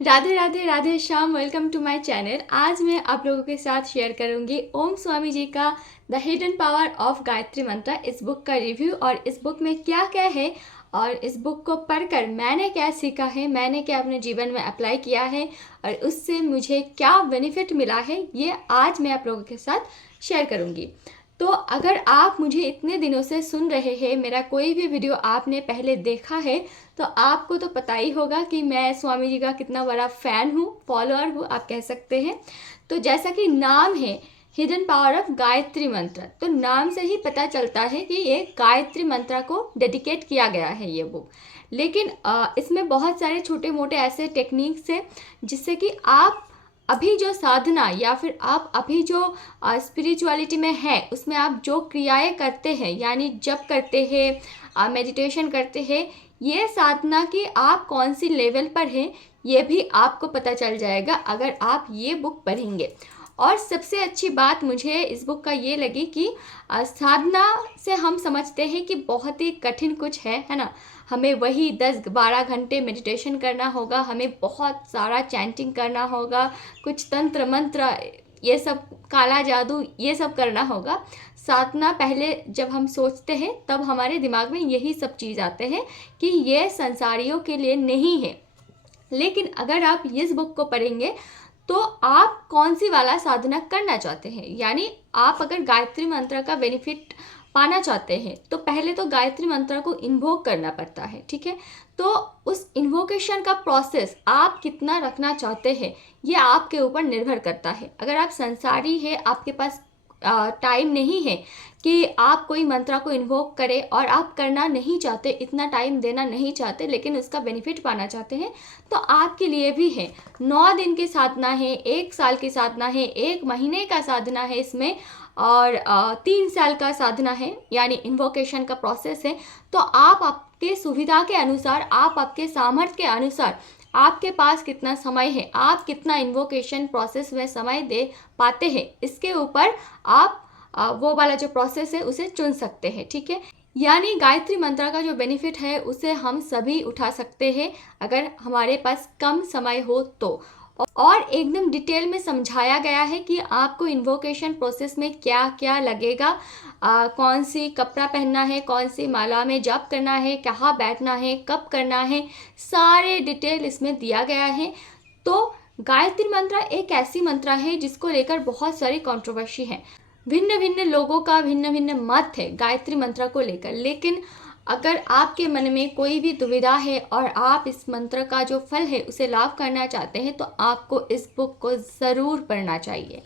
Radhe Radhe Radhe Shyam, welcome to my channel. आज मैं आप लोगों के साथ शेयर करूंगी ओम स्वामी जी का the hidden power of Gayatri मंत्र, इस बुक का रिव्यू और इस बुक में क्या क्या है और इस बुक को पढ़कर मैंने क्या सीखा है, मैंने क्या अपने जीवन में अप्लाई किया है और उससे मुझे क्या बेनिफिट मिला है, ये आज मैं आप लोगों के साथ शेयर करूंगी। तो अगर आप मुझे इतने दिनों से सुन रहे हैं, मेरा कोई भी वीडियो आपने पहले देखा है, तो आपको तो पता ही होगा कि मैं स्वामी जी का कितना बड़ा फ़ैन हूँ, फॉलोअर हूँ आप कह सकते हैं। तो जैसा कि नाम है हिडन पावर ऑफ गायत्री मंत्र, तो नाम से ही पता चलता है कि ये गायत्री मंत्र को डेडिकेट किया गया है ये बुक। लेकिन इसमें बहुत सारे छोटे मोटे ऐसे टेक्निक्स हैं जिससे कि आप अभी जो साधना या फिर आप अभी जो स्पिरिचुअलिटी में है उसमें आप जो क्रियाएं करते हैं, यानी जप करते हैं, मेडिटेशन करते हैं, ये साधना की आप कौन सी लेवल पर हैं ये भी आपको पता चल जाएगा अगर आप ये बुक पढ़ेंगे। और सबसे अच्छी बात मुझे इस बुक का ये लगी कि साधना से हम समझते हैं कि बहुत ही कठिन कुछ है ना। हमें वही 10-12 घंटे मेडिटेशन करना होगा, हमें बहुत सारा चैंटिंग करना होगा, कुछ तंत्र मंत्र, ये सब काला जादू, ये सब करना होगा। साधना पहले जब हम सोचते हैं तब हमारे दिमाग में यही सब चीज़ आते हैं कि ये संसारियों के लिए नहीं है। लेकिन अगर आप इस बुक को पढ़ेंगे तो आप कौन सी वाला साधना करना चाहते हैं, यानी आप अगर गायत्री मंत्र का बेनिफिट पाना चाहते हैं तो पहले तो गायत्री मंत्र को इन्वोक करना पड़ता है, ठीक है। तो उस इन्वोकेशन का प्रोसेस आप कितना रखना चाहते हैं ये आपके ऊपर निर्भर करता है। अगर आप संसारी है, आपके पास टाइम नहीं है कि आप कोई मंत्र को इन्वोक करें और आप करना नहीं चाहते, इतना टाइम देना नहीं चाहते, लेकिन उसका बेनिफिट पाना चाहते हैं, तो आपके लिए भी है। 9 दिन की साधना है, 1 साल की साधना है, 1 महीने का साधना है इसमें, और 3 साल का साधना है, यानी इन्वोकेशन का प्रोसेस है। तो आप आपके सुविधा के अनुसार, आप आपके सामर्थ्य के अनुसार, आपके पास कितना समय है, आप कितना इन्वोकेशन प्रोसेस में समय दे पाते हैं, इसके ऊपर आप वो वाला जो प्रोसेस है उसे चुन सकते हैं, ठीक है। यानी गायत्री मंत्र का जो बेनिफिट है उसे हम सभी उठा सकते हैं अगर हमारे पास कम समय हो तो। और एकदम डिटेल में समझाया गया है कि आपको इन्वोकेशन प्रोसेस में क्या क्या लगेगा, कौन सी कपड़ा पहनना है, कौन सी माला में जप करना है, कहाँ बैठना है, कब करना है, सारे डिटेल इसमें दिया गया है। तो गायत्री मंत्र एक ऐसी मंत्र है जिसको लेकर बहुत सारी कंट्रोवर्सी है, भिन्न भिन्न लोगों का भिन्न भिन्न मत है गायत्री मंत्र को लेकर। लेकिन अगर आपके मन में कोई भी दुविधा है और आप इस मंत्र का जो फल है उसे लाभ करना चाहते हैं तो आपको इस बुक को ज़रूर पढ़ना चाहिए।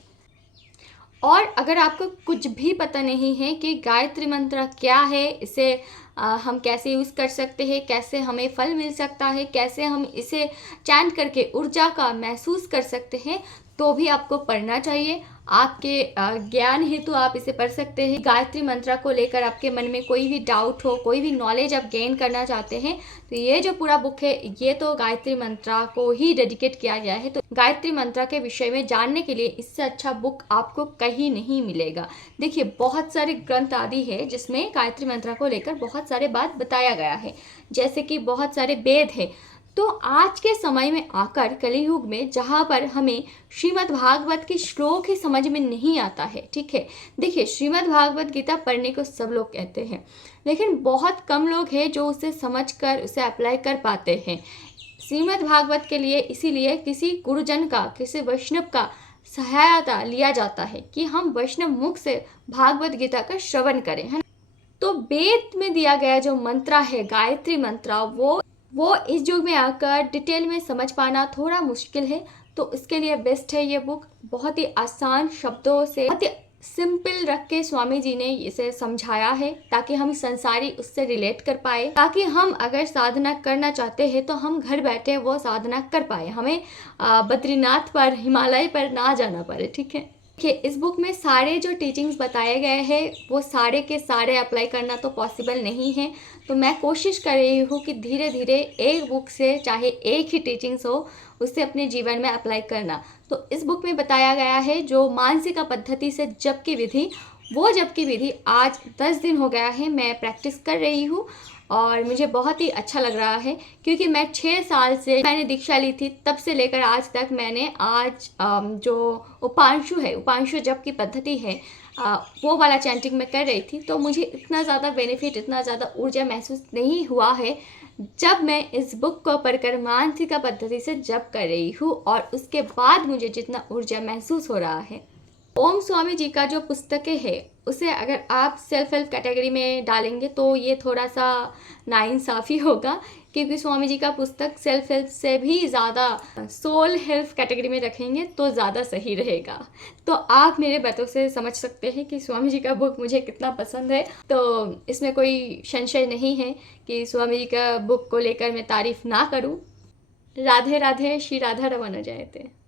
और अगर आपको कुछ भी पता नहीं है कि गायत्री मंत्र क्या है, इसे हम कैसे यूज़ कर सकते हैं, कैसे हमें फल मिल सकता है, कैसे हम इसे चैंट करके ऊर्जा का महसूस कर सकते हैं, तो भी आपको पढ़ना चाहिए। आपके ज्ञान हेतु आप इसे पढ़ सकते हैं। गायत्री मंत्र को लेकर आपके मन में कोई भी डाउट हो, कोई भी नॉलेज आप गेन करना चाहते हैं, तो ये जो पूरा बुक है ये तो गायत्री मंत्र को ही डेडिकेट किया गया है। तो गायत्री मंत्र के विषय में जानने के लिए इससे अच्छा बुक आपको कहीं नहीं मिलेगा। देखिए, बहुत सारे ग्रंथ आदि है जिसमें गायत्री मंत्र को लेकर बहुत सारे बात बताया गया है, जैसे कि बहुत सारे वेद है। तो आज के समय में आकर कलियुग में जहाँ पर हमें श्रीमद् भागवत की श्लोक ही समझ में नहीं आता है, ठीक है। देखिए, श्रीमद् भागवत गीता पढ़ने को सब लोग कहते हैं, लेकिन बहुत कम लोग हैं जो उसे समझकर उसे अप्लाई कर पाते हैं। श्रीमद् भागवत के लिए इसीलिए किसी गुरुजन का, किसी वैष्णव का सहायता लिया जाता है कि हम वैष्णव मुख से भागवत गीता का श्रवण करें, है ना। तो वेद में दिया गया जो मंत्र है गायत्री मंत्र, वो इस युग में आकर डिटेल में समझ पाना थोड़ा मुश्किल है। तो इसके लिए बेस्ट है ये बुक। बहुत ही आसान शब्दों से, बहुत ही सिंपल रख के स्वामी जी ने इसे समझाया है ताकि हम संसारी उससे रिलेट कर पाए, ताकि हम अगर साधना करना चाहते हैं तो हम घर बैठे वो साधना कर पाए, हमें बद्रीनाथ पर, हिमालय पर ना जाना पड़े, ठीक है। देखिए, इस बुक में सारे जो टीचिंग्स बताए गए हैं वो सारे के सारे अप्लाई करना तो पॉसिबल नहीं है। तो मैं कोशिश कर रही हूँ कि धीरे धीरे एक बुक से, चाहे एक ही टीचिंग्स हो, उससे अपने जीवन में अप्लाई करना। तो इस बुक में बताया गया है जो मानसिक पद्धति से जप की विधि, वो जप की विधि आज 10 दिन हो गया है मैं प्रैक्टिस कर रही हूँ। और मुझे बहुत ही अच्छा लग रहा है, क्योंकि मैं 6 साल से मैंने दीक्षा ली थी, तब से लेकर आज तक मैंने आज जो उपांशु जप की पद्धति है, वो वाला चैंटिंग मैं कर रही थी। तो मुझे इतना ज़्यादा बेनिफिट, इतना ज़्यादा ऊर्जा महसूस नहीं हुआ है जब मैं इस बुक को पढ़कर मानसिका पद्धति से जप कर रही हूँ, और उसके बाद मुझे जितना ऊर्जा महसूस हो रहा है। ओम स्वामी जी का जो पुस्तकें है, उसे अगर आप सेल्फ हेल्प कैटेगरी में डालेंगे तो ये थोड़ा सा नाइंसाफ़ी होगा, क्योंकि स्वामी जी का पुस्तक सेल्फ हेल्प से भी ज़्यादा सोल हेल्प कैटेगरी में रखेंगे तो ज़्यादा सही रहेगा। तो आप मेरे बातों से समझ सकते हैं कि स्वामी जी का बुक मुझे कितना पसंद है। तो इसमें कोई संशय नहीं है कि स्वामी जी का बुक को लेकर मैं तारीफ़ ना करूं। राधे राधे, श्री राधा रमन जयते।